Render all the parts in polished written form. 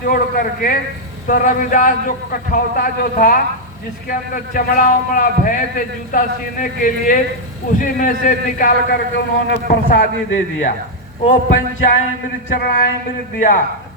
जोड़ करके, तो रविदास जो कठौता जो था जिसके अंदर चमड़ा उमड़ा भय थे जूता सीने के लिए, उसी में से निकाल करके उन्होंने प्रसादी दे दिया। वो पंचामृत चरणामृत दिया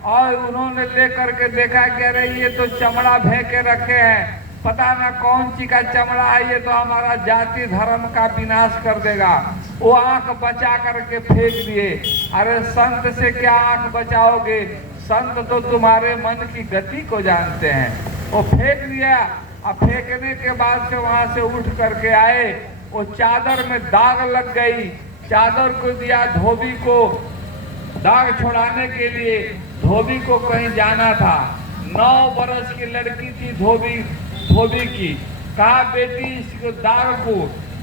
और उन्होंने ले करके देखा कि अरे ये तो चमड़ा भय के रखे हैं, पता ना कौन सी का चमड़ा है, ये तो हमारा जाति धर्म का विनाश कर देगा। वो आंख बचा करके फेंक दिए। अरे संत से क्या आंख बचाओगे, संत तो तुम्हारे मन की गति को जानते हैं। वो फेंक दिया। अब फेंकने के बाद से वहां से उठ करके आए, वो चादर में दाग लग गई, चादर को दिया धोबी को दाग छुड़ाने के लिए। धोबी को कहीं जाना था, 9 वर्ष की लड़की थी धोबी की। कहा बेटी इसको दाग को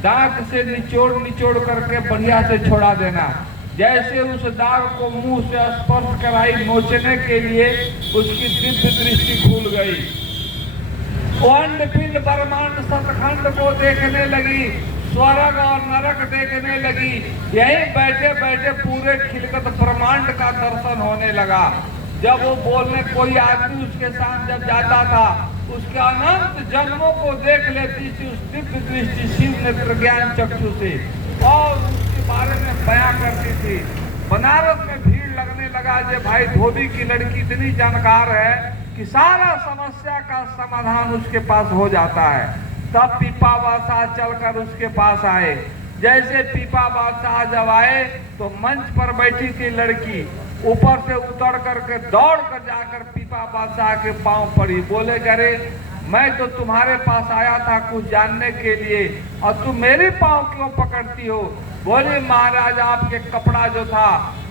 दांत से निचोड़ करके बढ़िया से छोड़ा देना। जैसे उस दाग को मुंह से स्पर्श कराई नोचने के लिए, उसकी दिव्य दृष्टि खुल गई। अंड पिंड ब्रह्मांड सतखंड को देखने लगी, स्वर्ग और नरक देखने लगी। यहीं बैठे बैठे पूरे खिलकत ब्रह्मांड का दर्शन होने लगा। जब वो बोलने कोई आदमी उसके साथ जब जाता था, उसके अनंत जन्मों को देख लेती थी उस दिव्य दृष्टि शिव नेत्र ज्ञान चक्षु से, और उसके बारे में बयां करती थी। बनारस में भीड़ लगने लगा। जे भाई धोबी की लड़की इतनी जानकार है कि सारा समस्या का समाधान उसके पास हो जाता है। तब पीपा बादशाह चलकर उसके पास आए। जैसे पीपा बादशाह जब आए तो मंच पर बैठी थी लड़की, ऊपर से उतर करके दौड़ कर जाकर पीपा बादशाह के पांव पड़ी। बोले करे मैं तो तुम्हारे पास आया था कुछ जानने के लिए, और तुम मेरे पांव क्यों पकड़ती हो? बोले महाराज आपके कपड़ा जो था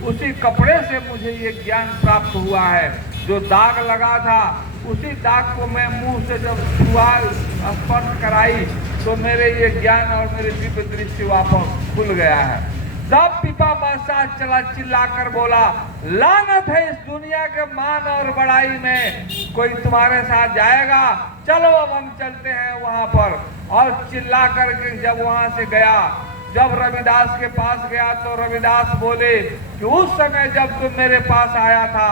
उसी कपड़े से मुझे ये ज्ञान प्राप्त हुआ है। जो दाग लगा था उसी दाग को मैं मुंह से जब छुआ स्पर्श कराई तो मेरे ये ज्ञान और मेरी दिव्य दृष्टि वापस खुल गया है। तब पीपा बादशाह चला चिल्लाकर बोला, लानत है इस दुनिया के मान और बड़ाई में, कोई तुम्हारे साथ जाएगा? चलो अब हम चलते हैं वहां पर। और चिल्ला करके जब वहां से गया, जब रविदास के पास गया तो रविदास बोले कि उस समय जब तुम मेरे पास आया था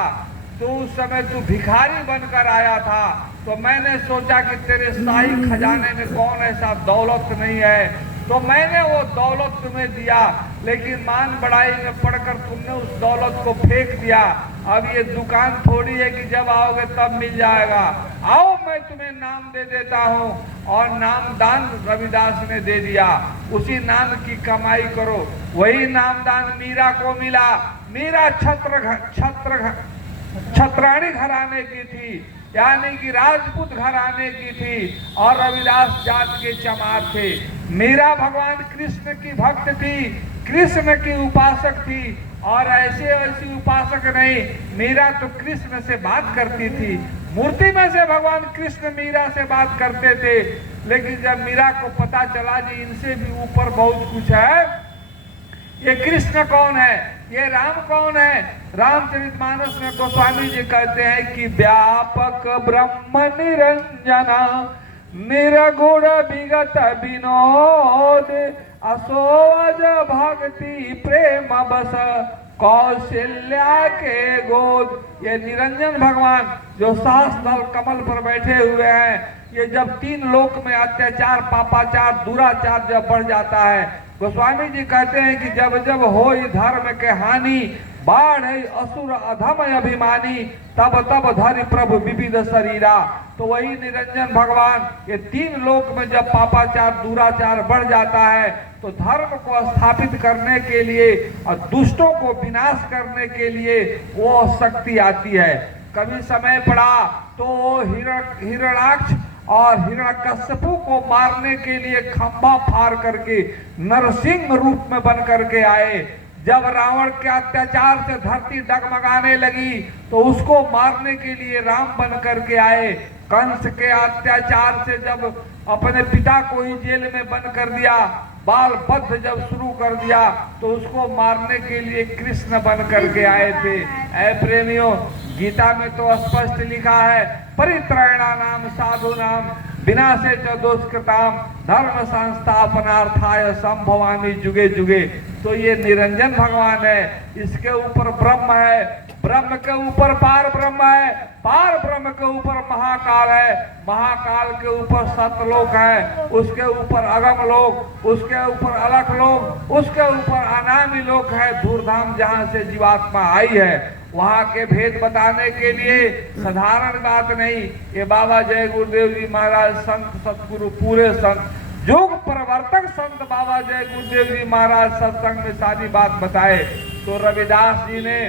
तो उस समय तू भिखारी बनकर आया था, तो मैंने सोचा कि तेरे शाही खजाने में कौन ऐसा दौलत नहीं है, तो मैंने वो दौलत तुम्हें दिया, लेकिन मान बढ़ाई में पड़कर तुमने उस दौलत को फेंक दिया। अब ये दुकान थोड़ी है कि जब आओगे तब मिल जाएगा। आओ मैं तुम्हें नाम दे देता हूँ। और नामदान रविदास ने दे दिया। उसी नाम की कमाई करो। वही नामदान मीरा को मिला। मीरा छत्राणी घराने की थी, यानी कि राजपूत घराने की थी, और रविदास जात के चमार थे। मीरा भगवान कृष्ण की भक्त थी, कृष्ण की उपासक थी, और ऐसी उपासक नहीं, मीरा तो कृष्ण से बात करती थी। मूर्ति में से भगवान कृष्ण मीरा से बात करते थे। लेकिन जब मीरा को पता चला कि इनसे भी ऊपर बहुत कुछ है, ये कृष्ण कौन है, ये राम कौन है? रामचरितमानस में गोस्वामी जी कहते हैं कि व्यापक ब्रह्म निरंजना निर्गुण विगत विनोद असोज भक्ति प्रेम बस कौशल्या के गोद। ये निरंजन भगवान जो सहस्त्र कमल पर बैठे हुए हैं, ये जब 3 लोक में अत्याचार पापाचार दुराचार जब बढ़ जाता है, गोस्वामी जी कहते हैं कि जब जब हो धर्म के हानि बाढ़ असुर अधम अभिमानी तब तब धरि प्रभु विविध शरीरा। तो वही निरंजन भगवान ये 3 लोक में जब पापाचार दुराचार बढ़ जाता है तो धर्म को स्थापित करने के लिए और दुष्टों को विनाश करने के लिए वो शक्ति आती है। कभी समय पड़ा तो हिरणाक्ष और हिरण्यकश्यपु को मारने के लिए खंभा फाड़ करके नरसिंह रूप में बन करके आए। जब रावण के अत्याचार से धरती डगमगाने लगी तो उसको मारने के लिए राम बन करके आए। कंस के अत्याचार से जब अपने पिता को ही जेल में बंद कर दिया, बाल बद्ध जब शुरू कर दिया तो उसको मारने के लिए कृष्ण बन करके आए थे। ऐ प्रेमियों, गीता में तो स्पष्ट लिखा है, परित्राणा नाम साधु नाम विनाशे च दुष्कृताम धर्म संस्थापनार्थाय संभवामि जुगे जुगे। तो ये निरंजन भगवान है, इसके ऊपर ब्रह्म है, ब्रह्म के ऊपर पार ब्रह्म है, पार ब्रह्म के ऊपर महाकाल है, महाकाल के ऊपर सतलोक है, उसके ऊपर अगम लोक, उसके ऊपर अलख लोक, उसके ऊपर अनामी लोक है। धूर्धाम जहां से जीवात्मा आई है वहां के भेद बताने के लिए साधारण बात नहीं, ये बाबा जय गुरुदेव जी महाराज संत सतगुरु पूरे संत युग प्रवर्तक संत बाबा जय गुरुदेव जी महाराज सत्संग में सारी बात बताए। तो रविदास जी ने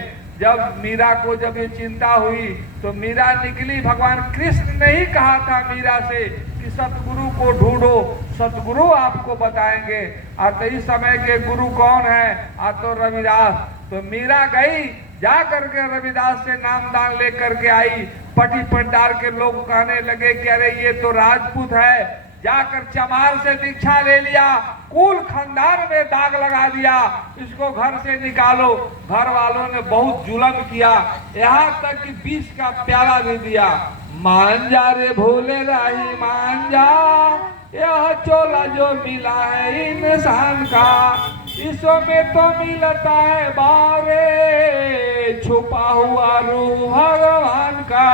जब मीरा को जब ये चिंता हुई तो मीरा निकली, भगवान कृष्ण ने ही कहा था मीरा से कि सतगुरु को ढूंढो, सतगुरु आपको बताएंगे। और इस समय के गुरु कौन है? तो रविदास। तो मीरा गई, जा करके रविदास से नामदान लेकर के आई। पटी पंडार के लोग कहने लगे कि अरे ये तो राजपूत है, जाकर चमार से दीक्षा ले लिया, कुल खानदान में दाग लगा दिया, इसको घर से निकालो। घर वालों ने बहुत जुल्म किया, यहाँ तक कि विष का प्याला दे दिया। मान जा रे भोले राही मान जा, यह चोला जो मिला है इंसान का, इसमें तो मिलता है बारे छुपा हुआ रूह भगवान का।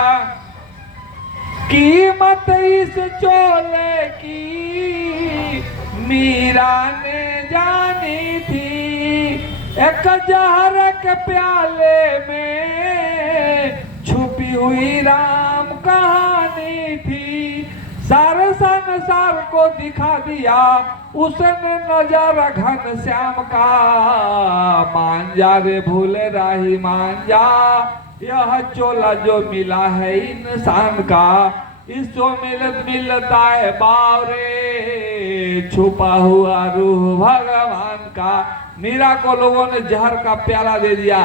कीमत इस चोले की मीरा ने जानी थी, एक जहर के प्याले में छुपी हुई राम कहानी थी। सारे संसार को दिखा दिया उसने नजारा घन श्याम का। मान जा रे भूले राही मान जा, यह चोला जो मिला है इंसान का, इसको मिलता है बावरे छुपा हुआ रूह भगवान का। मीरा को लोगों ने जहर का प्याला दे दिया,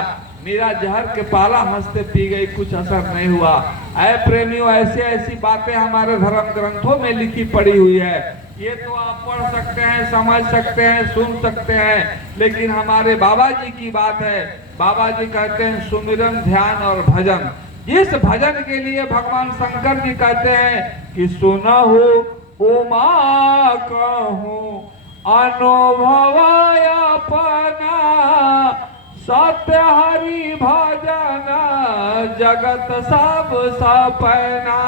मीरा जहर के पाला हंसते पी गई, कुछ असर नहीं हुआ। ऐ प्रेमियों, ऐसे ऐसी बातें हमारे धर्म ग्रंथों में लिखी पड़ी हुई है, ये तो आप पढ़ सकते हैं, समझ सकते हैं, सुन सकते हैं, लेकिन हमारे बाबा जी की बात है। बाबा जी कहते हैं सुमिरन ध्यान और भजन। इस भजन के लिए भगवान शंकर जी कहते हैं कि सुनहु उमा कहूँ अनुभव अपना, सत्य हरि भजन जगत सब सपना।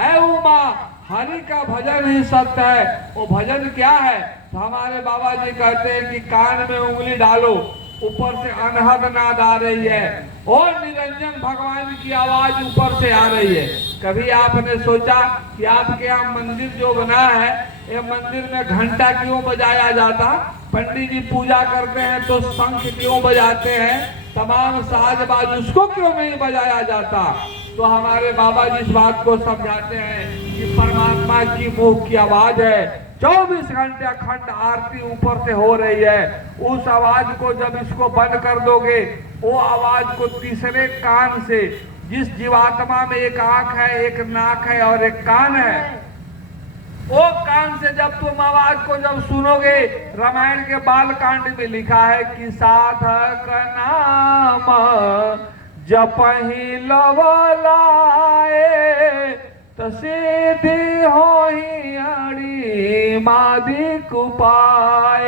ऐ उमा, हरि का भजन ही सत्य है। वो भजन क्या है? तो हमारे बाबा जी कहते हैं कि कान में उंगली डालो, ऊपर से अनहद नाद आ रही है और निरंजन भगवान की आवाज ऊपर से आ रही है। कभी आपने सोचा कि आपके यहाँ मंदिर जो बना है, ये मंदिर में घंटा क्यों बजाया जाता? पंडित जी पूजा करते हैं तो शंख क्यों बजाते हैं? तमाम साज-बाज उसको क्यों नहीं बजाया जाता? तो हमारे बाबा जी इस बात को समझाते हैं कि परमात्मा की मुख की आवाज है, 24 घंटे अखंड आरती ऊपर से हो रही है। उस आवाज को जब इसको बंद कर दोगे, वो आवाज को तीसरे कान से, जिस जीवात्मा में एक आंख है, एक नाक है और एक कान है, वो कान से जब तुम आवाज को जब सुनोगे, रामायण के बाल कांड में लिखा है कि साधक नाम जपहि लव लाए, सिद्धि होहि अड़ी मादिक उपाय।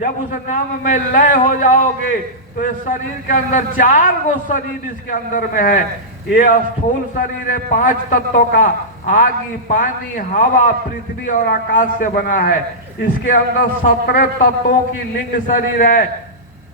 जब उस नाम में लय हो जाओगे तो इस शरीर के अंदर 4 गो शरीर इसके अंदर में है। ये स्थूल शरीर है 5 तत्वों का, आगी, पानी, हवा, पृथ्वी और आकाश से बना है। इसके अंदर 17 तत्वों की लिंग शरीर है,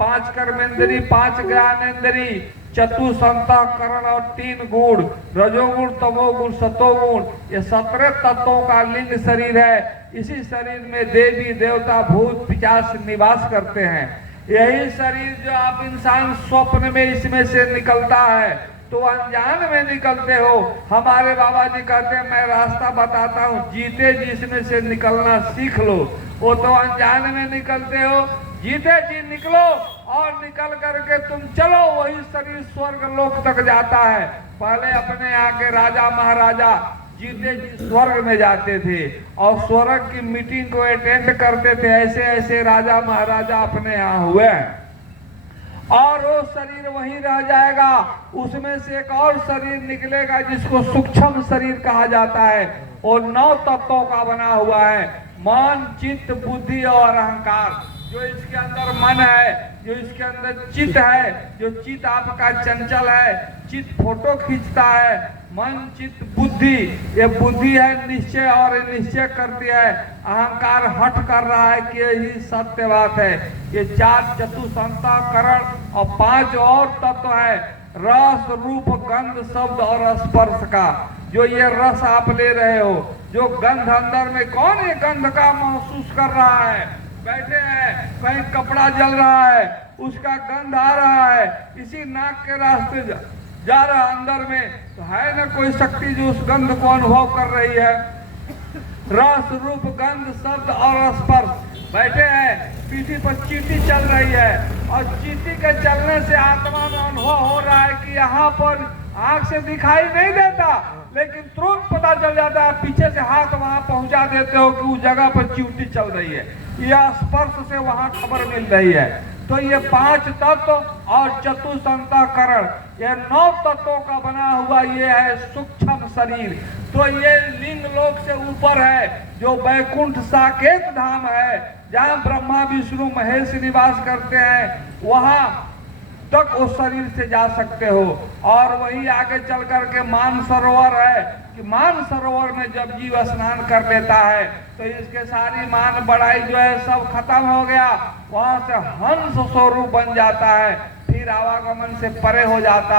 5 कर्मेंद्री, 5 ज्ञानेंद्री, चतुसंतःकरण और 3 गुण, रजोगुण, तमोगुण, सतोगुण, ये 17 तत्वों का लिंग शरीर है। इसी शरीर में देवी देवता भूत पिशाच निवास करते हैं। यही शरीर जो आप इंसान स्वप्न में इसमें से निकलता है तो अनजान में निकलते हो। हमारे बाबा जी कहते हैं मैं रास्ता बताता हूँ, जीते जी इसमें से निकलना सीख लो। वो तो अनजान में निकलते हो, जीते जी निकलो और निकल करके तुम चलो, वही शरीर स्वर्ग लोक तक जाता है। पहले अपने यहाँ के राजा महाराजा जीते जी स्वर्ग में जाते थे और स्वर्ग की मीटिंग को अटेंड करते थे। ऐसे ऐसे राजा महाराजा अपने यहाँ हुए और वो शरीर वहीं रह जाएगा। उसमें से एक और शरीर निकलेगा जिसको सूक्ष्म शरीर कहा जाता है, और 9 तत्वों का बना हुआ है, मन, चित्त, बुद्धि और अहंकार। जो इसके अंदर मन है, जो इसके अंदर चित्त है, जो चित्त आपका चंचल है, चित्त फोटो खींचता है, मन चित्त बुद्धि, ये बुद्धि है निश्चय और निश्चय करती है, अहंकार हट कर रहा है कि यही सत्य बात है। ये 4 चतुसंतःकरण और 5 और तत्व है, रस रूप गंध शब्द और स्पर्श का। जो ये रस आप ले रहे हो, जो गंध अंदर में, कौन ये गंध का महसूस कर रहा है? बैठे हैं, कहीं कपड़ा जल रहा है, उसका गंध आ रहा है, इसी नाक के रास्ते जा रहा अंदर में, तो है ना कोई शक्ति जो उस गंध को अनुभव कर रही है। रस रूप गंध शब्द और स्पर्श। बैठे हैं, पीठी पर चींटी चल रही है और चींटी के चलने से आत्मा में अनुभव हो रहा है कि यहाँ पर आंख से दिखाई नहीं देता, लेकिन तुरंत पता चल जाता है, पीछे से हाथ वहां पहुंचा देते हो कि उस जगह पर चींटी चल रही है, यह स्पर्श से वहां खबर मिल रही है। तो ये 5 तत्व और चतुसंतःकरण, ये 9 तत्वों का बना हुआ ये है सूक्ष्म शरीर। तो ये लिंग लोक से ऊपर है, जो वैकुंठ साकेत धाम है, जहाँ ब्रह्मा विष्णु महेश निवास करते हैं, वहां तक उस शरीर से जा सकते हो। और वही आगे चल करके मान सरोवर है कि मान सरोवर में जब जीव स्नान कर लेता है तो इसके सारी मान बढ़ाई जो है सब खत्म हो गया, वहां से हंस स्वरूप बन जाता है, फिर आवागमन से परे हो जाता।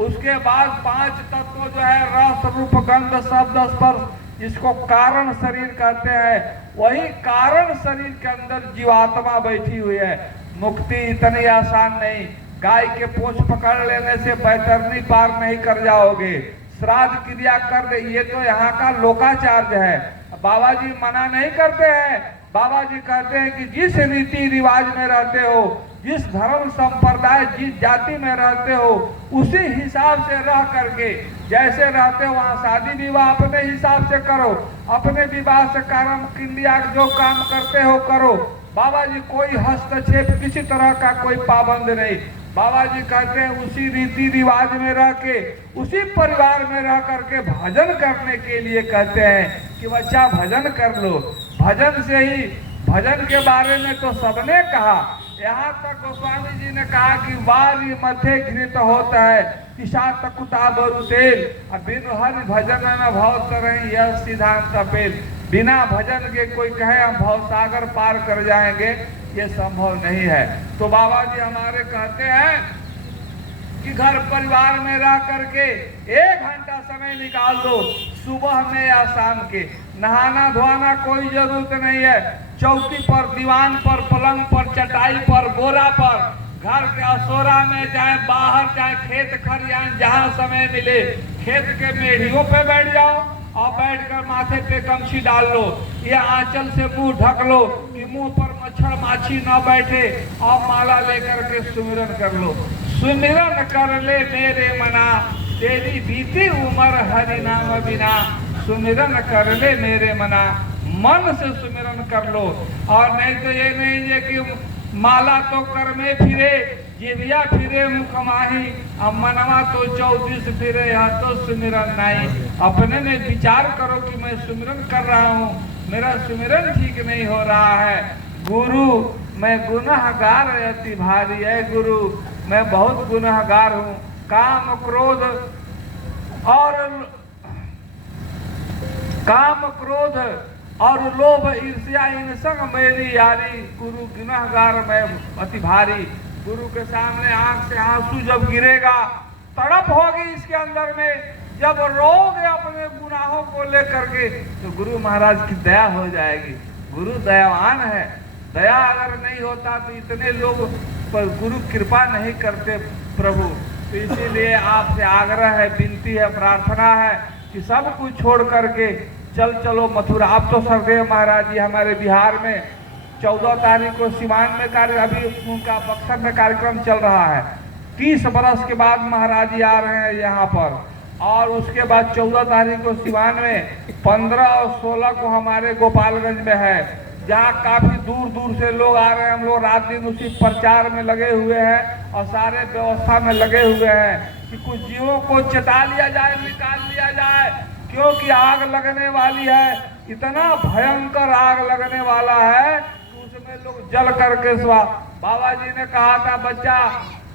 उसके बाद 5 तत्व जो है रस रूप गंध शब्द स्पर्श, जिसको कारण शरीर कहते हैं, वही कारण शरीर के अंदर जीवात्मा बैठी हुई है। मुक्ति इतनी आसान नहीं, गाय के पोंछ पकड़ लेने से बैतरनी पार नहीं कर जाओगे, श्राद्ध क्रिया कर दे, ये तो यहाँ का लोकाचार्य है। बाबा जी मना नहीं करते हैं, बाबा जी कहते हैं कि जिस रीति रिवाज में रहते हो, जिस धर्म संप्रदाय जिस जाति में रहते हो, उसी हिसाब से रह करके जैसे रहते हो वहाँ शादी विवाह अपने हिसाब से करो, अपने विवाह से कर्म क्रिया जो काम करते हो करो। बाबा जी कोई हस्तक्षेप किसी तरह का कोई पाबंद नहीं। बाबा जी कहते हैं उसी रीति रिवाज में रह के, उसी परिवार में रह करके भजन करने के लिए कहते हैं कि बच्चा भजन कर लो। भजन से ही, भजन के बारे में तो सबने कहा, यहाँ तक गोस्वामी जी ने कहा कि वारी मथे घृत होता है, किसा तकुता बरु तेल, बिनु हरि भजन न भव तरहि यह सिद्धांत पेल। बिना भजन के कोई कहे हम भवसागर पार कर जाएंगे, ये संभव नहीं है। तो बाबा जी हमारे कहते हैं कि घर परिवार में रह करके 1 घंटा समय निकाल दो, सुबह में या शाम के। नहाना धोना कोई जरूरत नहीं है, चौकी पर, दीवान पर, पलंग पर, चटाई पर, बोरा पर, घर के असोरा में, चाहे बाहर, चाहे खेत खलिहान, जहाँ समय मिले खेत के मेढ़ियों पे बैठ जाओ और बैठकर माथे पे गमछी डाल लो, या आंचल से मुंह ढक लो कि मुंह पर मच्छर माछी न बैठे, और माला लेकर के सुमिरन कर लो। सुमिरन कर ले मेरे मना, तेरी बीती उम्र हरि नाम बिना। सुमिरन कर ले मेरे मना, मन से सुमिरन कर लो। और नहीं तो ये नहीं है कि माला तो कर में फिरे, जिविया फिरे मुख माही, अब मनवा तो 34 फिरे, यहाँ तो सुमिरन नहीं। अपने में विचार करो कि मैं सुमिरन कर रहा हूँ, मेरा सुमिरन ठीक नहीं हो रहा है। गुरु मैं गुनहगार अति भारी है, गुरु मैं बहुत गुनहगार हूँ। काम क्रोध और लोभ ईर्ष्या इन संग मेरी यारी, गुरु गुनहगार मैं अति भारी। गुरु के सामने आंख से आंसू जब गिरेगा, तड़प होगी इसके अंदर में, जब रोगे अपने गुनाहों को लेकर के, तो गुरु महाराज की दया हो जाएगी। गुरु दयावान है, दया अगर नहीं होता तो इतने लोग पर गुरु कृपा नहीं करते प्रभु। तो इसीलिए आपसे आग्रह है, विनती है, प्रार्थना है कि सब कुछ छोड़ करके चलो मथुरा। आप तो सरदेव महाराज जी हमारे बिहार में 14 तारीख को सिवान में अभी उनका बक्सर में कार्यक्रम चल रहा है। 30 बरस के बाद महाराज जी आ रहे हैं यहाँ पर, और उसके बाद 14 तारीख को सिवान में, 15 और 16 को हमारे गोपालगंज में है, जहाँ काफी दूर दूर से लोग आ रहे हैं। हम लोग रात दिन उसी प्रचार में लगे हुए हैं और सारे व्यवस्था में लगे हुए हैं कि कुछ जीवों को चटा लिया जाए, निकाल लिया जाए, क्योंकि आग लगने वाली है। इतना भयंकर आग लगने वाला है, उस उसमें लोग जल करके स्वा। बाबा जी ने कहा था बच्चा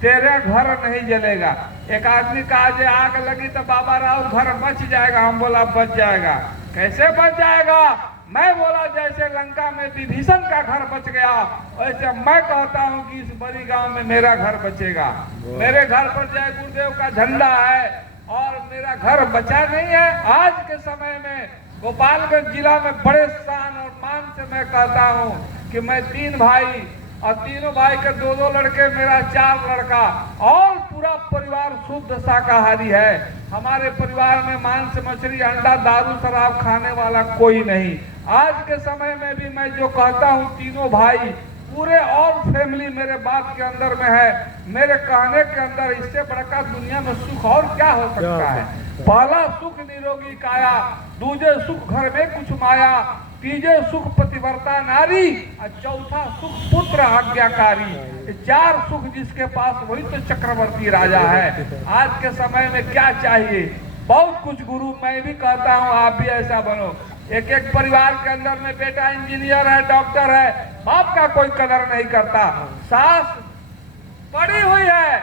तेरे घर नहीं जलेगा। एक आदमी कहा जे आग लगी तो बाबा राव घर बच जाएगा। हम बोला बच जाएगा। कैसे बच जाएगा? मैं बोला जैसे लंका में विभीषण का घर बच गया वैसे मैं कहता हूं कि इस बड़ी गांव में मेरा घर बचेगा। मेरे घर पर जय गुरुदेव का झंडा है और मेरा घर बचा नहीं है। आज के समय में गोपालगंज जिला में बड़े शान और मान से मैं कहता हूं कि मैं 3 भाई और तीनों भाई के 2-2 लड़के, मेरा 4 लड़का और पूरा परिवार शुद्ध शाकाहारी है। हमारे परिवार में मांस, मछली, अंडा, दारू, शराब खाने वाला कोई नहीं। आज के समय में भी मैं जो कहता हूँ तीनों भाई पूरे और फैमिली मेरे बाप के अंदर में है। मेरे कहने के अंदर इससे बड़का दुनिया में सुख और क्या हो सकता है? पहला सुख निरोगी काया, दूजे सुख घर में कुछ माया, तीजे सुख पतिव्रता नारी और चौथा सुख पुत्र आज्ञाकारी। 4 सुख जिसके पास वही तो चक्रवर्ती राजा है। आज के समय में क्या चाहिए? बहुत कुछ गुरु, मैं भी कहता हूँ आप भी ऐसा बनो। एक एक परिवार के अंदर में बेटा इंजीनियर है, डॉक्टर है, बाप का कोई कदर नहीं करता। सास पढ़ी हुई है,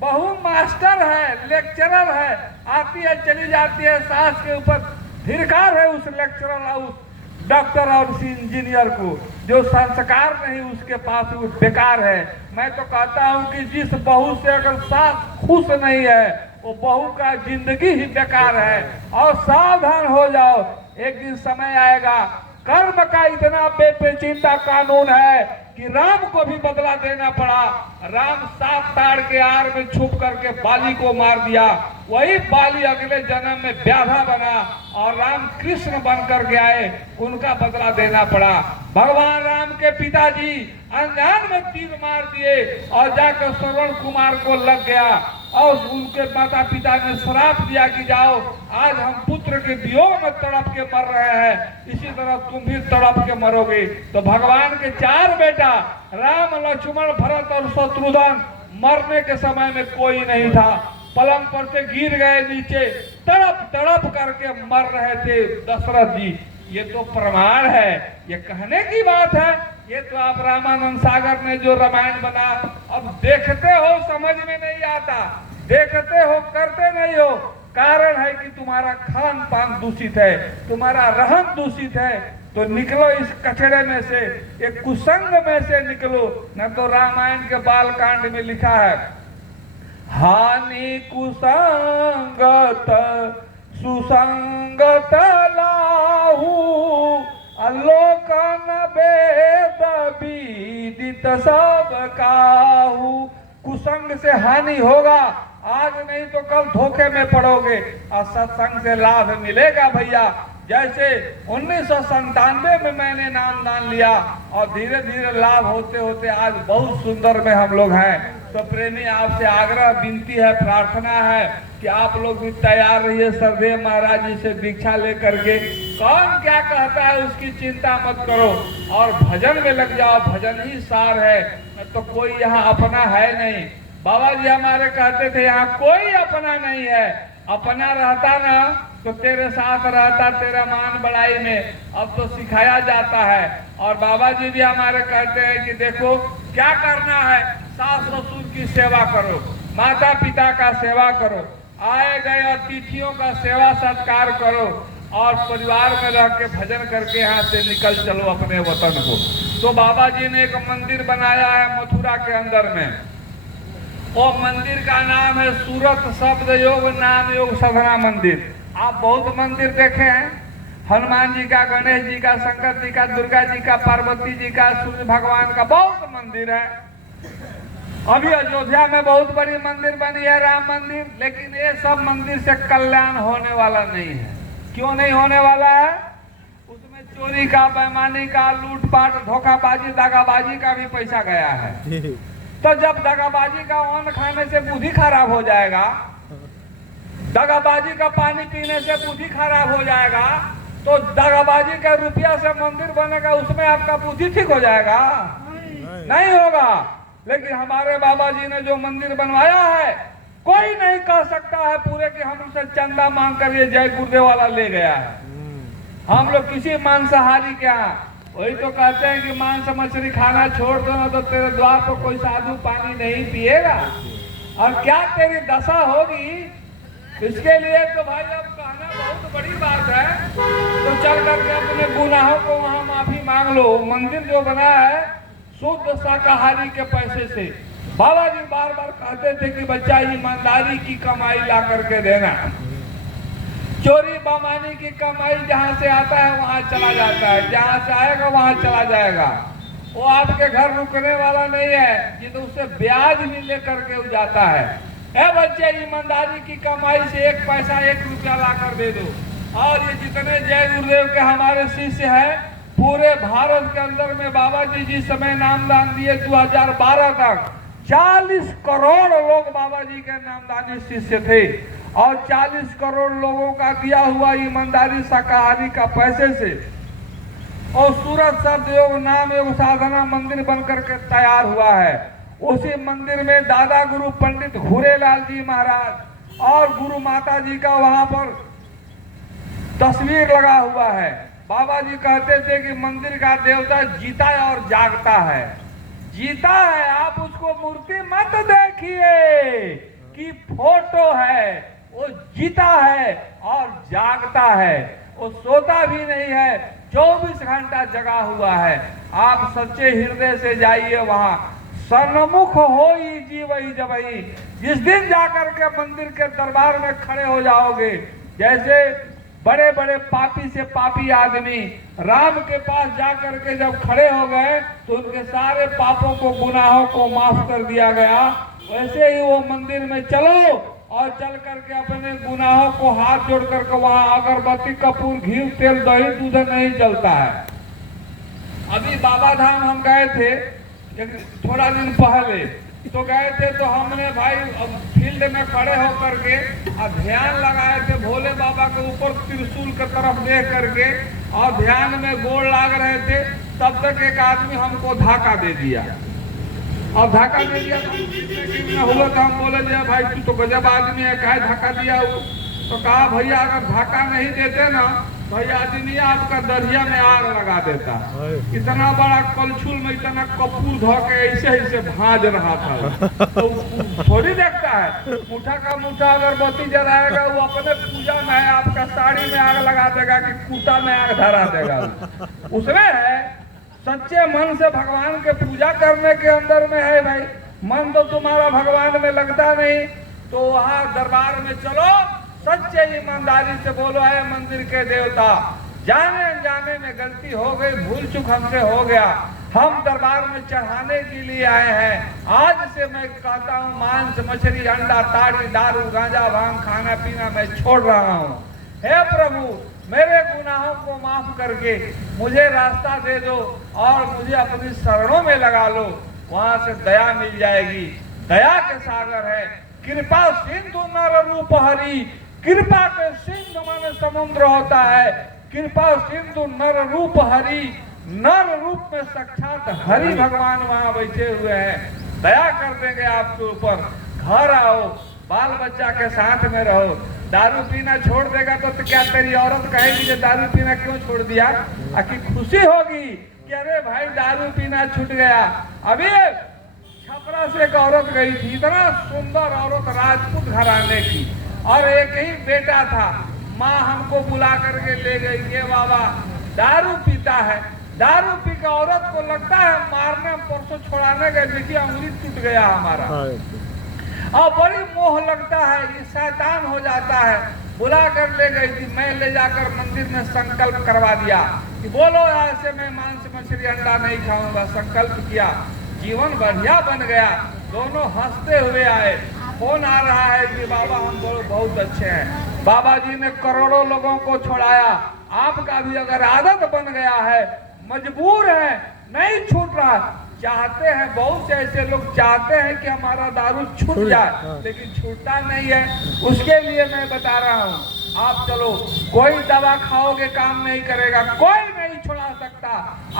बहू मास्टर है, लेक्चरर है, आती है चली जाती है। सास के ऊपर धिक्कार है उस लेक्चरर और उस डॉक्टर और उस इंजीनियर को। जो संस्कार नहीं उसके पास वो बेकार है। मैं तो कहता हूँ कि जिस बहू से अगर सास खुश नहीं है वो बहू का जिंदगी ही बेकार है। और सावधान हो जाओ, एक दिन समय आएगा, कर्म का इतना बेपेचीदा कानून है कि राम को भी बदला देना पड़ा। राम 7 ताड़ के आड़ में छुप करके बाली को मार दिया। वही बाली अगले जन्म में व्याधा बना और राम कृष्ण बन कर के आए, उनका बदला देना पड़ा। भगवान राम के पिताजी अनजान में तीर मार दिए और जाकर श्रवण कुमार को लग गया और उनके माता पिता ने श्राप दिया कि जाओ आज हम पुत्र के वियोग में तड़प के मर रहे हैं, इसी तरह तुम भी तड़प के मरोगे। तो भगवान के 4 बेटा राम, लक्ष्मण, भरत और शत्रुघ्न मरने के समय में कोई नहीं था। पलंग पर से गिर गए नीचे, तड़प तड़प करके मर रहे थे दशरथ जी। ये तो प्रमाण है, ये कहने की बात है। ये तो आप रामानंद सागर ने जो रामायण बना, अब देखते हो समझ में नहीं आता, देखते हो करते नहीं हो। कारण है कि तुम्हारा खान पान दूषित है, तुम्हारा रहन दूषित है। तो निकलो इस कचड़े में से, एक कुसंग में से निकलो। न तो रामायण के बाल कांड में लिखा है हानि कुसंगत सुसंगत लाहू अलोकन वेद विदित सब काहू। कुसंग से हानि होगा, आज नहीं तो कल धोखे में पड़ोगे और सत्संग से लाभ मिलेगा भैया। जैसे 1997 में मैंने नाम दान लिया और धीरे धीरे लाभ होते होते आज बहुत सुंदर में हम लोग हैं। तो प्रेमी आपसे आग्रह, विनती है, प्रार्थना है कि आप लोग भी तैयार रहिए। सरदेव महाराज जी से दीक्षा लेकर के, कौन क्या कहता है उसकी चिंता मत करो और भजन में लग जाओ। भजन ही सार है, तो कोई यहाँ अपना है नहीं। बाबा जी हमारे कहते थे यहाँ कोई अपना नहीं है। अपना रहता ना तो तेरे साथ रहता, तेरा मान बढ़ाई में। अब तो सिखाया जाता है। और बाबा जी भी हमारे कहते हैं कि देखो क्या करना है, सास ससुर की सेवा करो, माता पिता का सेवा करो, आए गए अतिथियों का सेवा सत्कार करो और परिवार में रह के भजन करके यहाँ से निकल चलो अपने वतन को। तो बाबा जी ने एक मंदिर बनाया है मथुरा के अंदर में। वो मंदिर का नाम है सूरत शब्द योग नाम योग साधना मंदिर। आप बहुत मंदिर देखे हैं, हनुमान जी का, गणेश जी का, शंकर जी का, दुर्गा जी का, पार्वती जी का, सूर्य भगवान का, बहुत मंदिर है। अभी अयोध्या में बहुत बड़ी मंदिर बनी है, राम मंदिर। लेकिन ये सब मंदिर से कल्याण होने वाला नहीं है। क्यों नहीं होने वाला है? उसमें चोरी का, बेईमानी का, लूटपाट, धोखाबाजी, दागाबाजी का भी पैसा गया है। तो जब दगाबाजी का अन्न खाने से बुद्धि खराब हो जाएगा, दगाबाजी का पानी पीने से बुद्धि खराब हो जाएगा, तो दगाबाजी का रुपया से मंदिर बनेगा, उसमें आपका बुद्धि ठीक हो जाएगा? नहीं होगा। लेकिन हमारे बाबा जी ने जो मंदिर बनवाया है, कोई नहीं कह सकता है पूरे कि हम उनसे चंदा मांग कर ये जय गुरुदेव वाला ले गया है। हम लोग किसी मांसाहारी के यहाँ वही तो कहते हैं कि मांस मछली खाना छोड़ दो ना तो तेरे द्वार पर कोई साधु पानी नहीं पिएगा। और क्या तेरी दशा होगी, इसके लिए तो भाई अब कहना बहुत बड़ी बात है। तो चल करके अपने गुनाहों को वहां माफी मांग लो। मंदिर जो बना है शुद्ध शाकाहारी के पैसे से। बाबा जी बार बार कहते थे कि बच्चा ईमानदारी की कमाई ला करके देना, चोरी बमानी की कमाई जहां से आता है वहां चला जाता है, जहां से आएगा वहां चला जाएगा। वो आपके घर रुकने वाला नहीं है, ये तो उससे ब्याज भी लेकर के जाता है। ए बच्चे, ईमानदारी की कमाई से 1 पैसा 1 रुपया ला कर दे दो। और ये जितने जय गुरुदेव के हमारे शिष्य हैं पूरे भारत के अंदर में, बाबा जी जिस समय नामदान दिए 2012 तक 40 करोड़ लोग बाबा जी के नामदानी शिष्य थे। और 40 करोड़ लोगों का दिया हुआ ईमानदारी शाकाहारी का पैसे से। और सूरत शब्द योग नाम योग साधना मंदिर बनकर के तैयार हुआ है। उसी मंदिर में दादा गुरु पंडित घूरेलाल जी महाराज और गुरु माता जी का वहां पर तस्वीर लगा हुआ है। बाबा जी कहते थे कि मंदिर का देवता जीता और जागता है। जीता है, आप उसको मूर्ति मत देखिए कि फोटो है, वो जीता है और जागता है। वो सोता भी नहीं है, 24 घंटा जगा हुआ है। आप सच्चे हृदय से जाइए वहां, सन्मुख हो ही जीवई जबई। जिस दिन जाकर के मंदिर के दरबार में खड़े हो जाओगे, जैसे बड़े बड़े पापी से पापी आदमी राम के पास जाकर के जब खड़े हो गए तो उनके सारे पापों को गुनाहों को माफ कर दिया गया, वैसे ही वो मंदिर में चलो और चल करके अपने गुनाहों को हाथ जोड़ करके वहां अगरबत्ती कपूर घी तेल दही दूध नहीं जलता है। अभी बाबा धाम हम गए थे थोड़ा दिन पहले, तो गए थे तो हमने भाई फील्ड में खड़े होकर के ध्यान लगाए थे भोले बाबा के ऊपर त्रिशूल की तरफ देख करके और ध्यान में गोड़ लाग रहे थे। तब तक एक आदमी हमको धक्का दे दिया और धक्का दे दिया तो हुआ तो हम बोले जी भाई तू तो गजब आदमी है, काहे धक्का दिया? तो कहा भैया अगर धक्का नहीं देते ना भैया आदमी आपका दरिया में आग लगा देता। इतना बड़ा कलछुल में इतना कपूर धो के ऐसे ऐसे भाज रहा था, तो थोड़ी देखता है। मुठा का मुठा अगरबत्ती जलाएगा वो अपने पूजा में है, आपका साड़ी में आग लगा देगा कि कुटा में आग धरा देगा। उसमें है सच्चे मन से भगवान के पूजा करने के अंदर में है भाई। मन तो तुम्हारा भगवान में लगता नहीं, तो वहां दरबार में चलो, सच्चे ईमानदारी से बोलो है मंदिर के देवता जाने जाने में गलती हो गई, भूल चूक हमसे हो गया, हम दरबार में चढ़ाने के लिए आए हैं। आज से मैं कहता हूँ मांस मछली अंडा ताड़ी दारू गांजा भांग खाना पीना मैं छोड़ रहा हूँ। हे प्रभु मेरे गुनाहों को माफ करके मुझे रास्ता दे दो और मुझे अपनी शरणों में लगा लो, वहां से दया मिल जाएगी। दया के सागर है, कृपा सिंधु नर रूप हरि। कृपा के सिंधु माने समुद्र होता है, कृपा सिंधु नर रूप हरि। नर रूप में साक्षात हरि भगवान वहां बैठे हुए हैं। दया कर देंगे आपके ऊपर। घर आओ, बाल बच्चा के साथ में रहो। दारू पीना छोड़ देगा तो क्या तेरी औरत कहेगी कि दारू पीना क्यों छोड़ दिया? आखिर खुशी होगी कि अरे भाई दारू पीना छूट गया। अभी छपरा से एक औरत गई थी, इतना सुंदर औरत, राजपूत घराने की, और एक ही बेटा था। माँ हमको बुला करके ले गई, ये बाबा दारू पीता है। दारू पी के औरत को लगता है मारने, परसों छोड़ाने गए, देखिए अंगुली टूट गया हमारा, और बड़ी मोह लगता है, ये शैतान हो जाता है। बुला कर ले गई थी, मैं ले जाकर मंदिर में संकल्प करवा दिया कि बोलो ऐसे मैं मांस मछली अंडा नहीं खाऊंगा। संकल्प किया, जीवन बढ़िया बन गया। दोनों हंसते हुए आए। फोन आ रहा है कि बाबा हम बहुत अच्छे हैं। बाबा जी ने करोड़ों लोगों को छोड़ाया। आपका भी अगर आदत बन गया है, मजबूर है, नहीं छूट रहा, चाहते हैं, बहुत से ऐसे लोग चाहते हैं कि हमारा दारू छूट जाए, लेकिन छूटता नहीं है। उसके लिए मैं बता रहा हूँ, आप चलो, कोई दवा खाओगे काम नहीं करेगा, कोई नहीं छुड़ा सकता।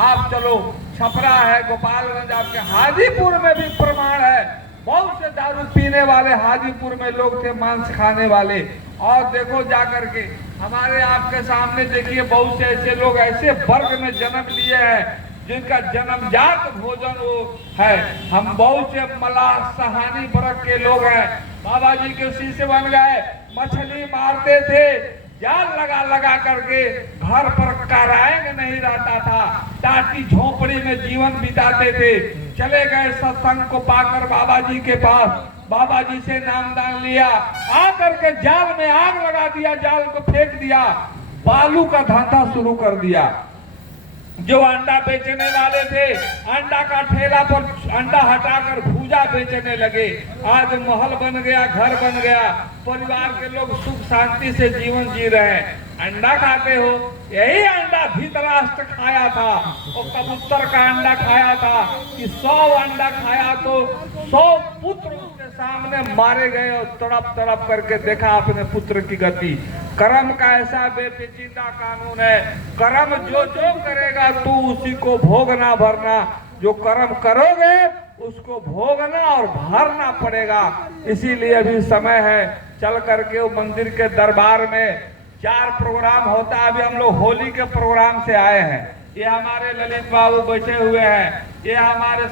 आप चलो, छपरा है, गोपालगंज, आपके हाजीपुर में भी प्रमाण है। बहुत से दारू पीने वाले हाजीपुर में लोग थे, मांस खाने वाले। और देखो जाकर के हमारे आपके सामने देखिए बहुत से ऐसे लोग ऐसे वर्ग में जन्म लिए हैं जिनका जन्मजात भोजन वो है। हम बहुत से मलाह सहानी वर्ग के लोग हैं, बाबा जी के शिष्य बन गए, मछली मारते थे, जाल लगा लगा करके, घर पर कराएंग नहीं रहता था, टाटी झोपड़ी में जीवन बिताते थे। चले गए सत्संग को पाकर बाबा जी के पास, बाबा जी से नामदान लिया, आकर के जाल में आग लगा दिया, जाल को फेंक दिया, बालू का धंधा शुरू कर दिया। जो अंडा बेचने वाले थे, अंडा का ठेला पर अंडा हटाकर भूजा बेचने लगे। आज महल बन गया, घर बन गया, परिवार के लोग सुख शांति से जीवन जी रहे हैं। अंडा खाते हो, यही अंडा धृतराष्ट्र खाया था और कबूतर का अंडा खाया था कि 100 अंडा खाया तो 100 पुत्र उसके सामने मारे गए और तड़प तड़प करके देखा अपने पुत्र की गति। कर्म का ऐसा बेपेचीदा कानून है, कर्म जो जो करेगा तू उसी को भोगना भरना, जो कर्म करोगे उसको भोगना और भरना पड़ेगा। इसीलिए अभी समय है, चल करके वो मंदिर के दरबार में 4 प्रोग्राम होता है। अभी हम लोग होली के प्रोग्राम से आए हैं। ये हमारे ललित बाबू बैठे हुए हैं, ये हमारे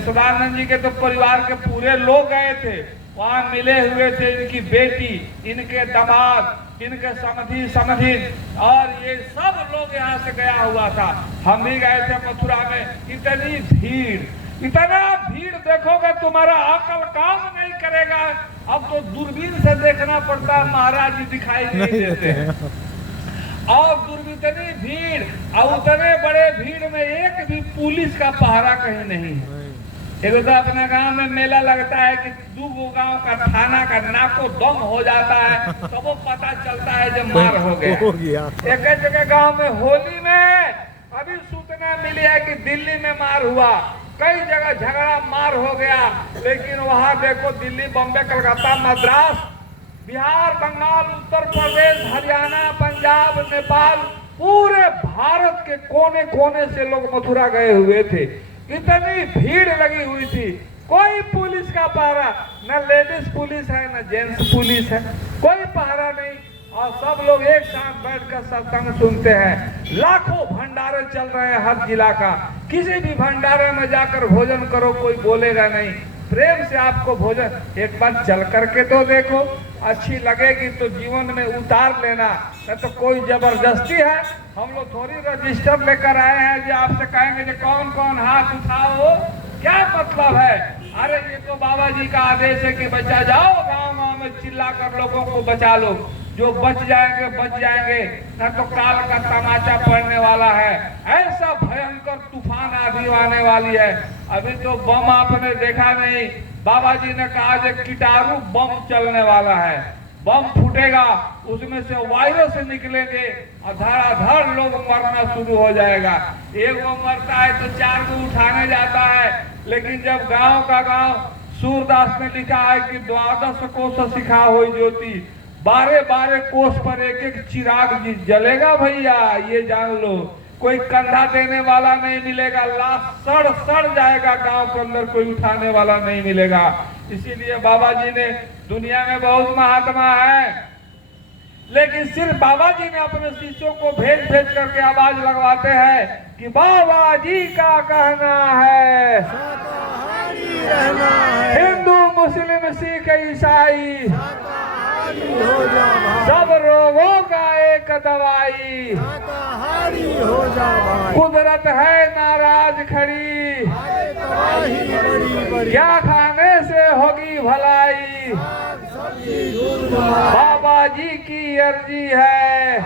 सदानंद जी के तो परिवार के पूरे लोग गए थे, वहाँ मिले हुए थे। इनकी बेटी, इनके दामाद, इनके समधी और ये सब लोग यहाँ से गया हुआ था। हम भी गए थे मथुरा में। इतनी इतना भीड़ देखोगे तुम्हारा अकल काम नहीं करेगा। अब तो दूरबीन से देखना पड़ता है, महाराज जी दिखाई नहीं देते और दूरबीनी भीड़, और उतने बड़े भीड़ में एक भी पुलिस का पहरा कहीं नहीं है। एक तो अपने गांव में मेला लगता है कि 2 गांव का थाना का नाको दम हो जाता है, तो वो पता चलता है जब मार हो गया। एक जगह गांव में होली में अभी सूचना मिली है कि दिल्ली में मार हुआ, कई जगह झगड़ा मार हो गया, लेकिन वहां देखो दिल्ली, बम्बे, कलकत्ता, मद्रास, बिहार, बंगाल, उत्तर प्रदेश, हरियाणा, पंजाब, नेपाल, पूरे भारत के कोने कोने से लोग मथुरा गए हुए थे। इतनी भीड़ लगी हुई थी, कोई पुलिस का पहरा, न लेडीज पुलिस है न जेंट्स पुलिस है, कोई पहरा नहीं। और सब लोग एक साथ बैठकर सत्संग सुनते हैं। लाखों भंडारे चल रहे हैं हर जिला का, किसी भी भंडारे में जाकर भोजन करो, कोई बोलेगा नहीं। प्रेम से आपको भोजन एक बार चल करके तो देखो, अच्छी लगेगी तो जीवन में उतार लेना, नहीं तो कोई जबरदस्ती है। हम लोग थोड़ी रजिस्टर लेकर आए हैं जो आपसे कहेंगे जो कौन कौन हाथ उठाओ, क्या मतलब है। अरे ये तो बाबा जी का आदेश है कि बचा जाओ, गाँव गाँव में चिल्ला कर लोगों को बचा लो। जो बच जाएंगे बच जाएंगे, न तो काल का तमाचा पड़ने वाला है। ऐसा भयंकर तूफान आंधी आने वाली है। अभी तो बम आपने देखा नहीं, बाबा जी ने कहा जो कीटाणु बम चलने वाला है, बम फूटेगा, उसमें से वायरस निकलेंगे और धड़ाधड़ लोग मरना शुरू हो जाएगा। एक वो मरता है तो 4 को उठाने जाता है, लेकिन जब गांव का गांव, सूरदास ने लिखा है कि 12 कोस सिखा हो ज्योति, 12 कोस पर एक चिराग जलेगा भैया, ये जान लो। कोई कंधा देने वाला नहीं मिलेगा, लाश सड़ जाएगा, गांव के अंदर कोई उठाने वाला नहीं मिलेगा। इसीलिए बाबा जी ने, दुनिया में बहुत महात्मा है, लेकिन सिर्फ बाबा जी ने अपने शिष्यों को भेज करके आवाज लगवाते हैं कि बाबा जी का कहना है हिंदू, मुस्लिम, सिख, ईसाई सब रोगों का एक दवाई, कुदरत है नाराज खड़ी, क्या खाने से होगी भलाई, बाबा जी की अर्जी है,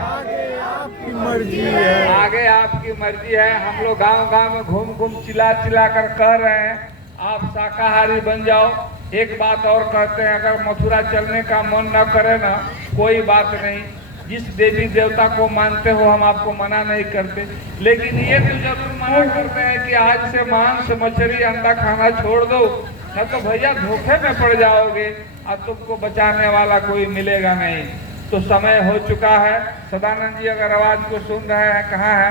आगे आपकी मर्जी है। हम लोग गांव गांव में घूम चिल्ला कर कह रहे हैं आप शाकाहारी बन जाओ। एक बात और कहते हैं, अगर मथुरा चलने का मन न करे ना, कोई बात नहीं, जिस देवी देवता को मानते हो हम आपको मना नहीं करते, लेकिन ये तो जरूर मना करते हैं कि आज से मांस, मछली, अंडा खाना छोड़ दो, न तो भैया धोखे में पड़ जाओगे और तुमको बचाने वाला कोई मिलेगा नहीं। तो समय हो चुका है। सदानंद जी अगर आवाज को सुन रहे हैं, कहाँ है?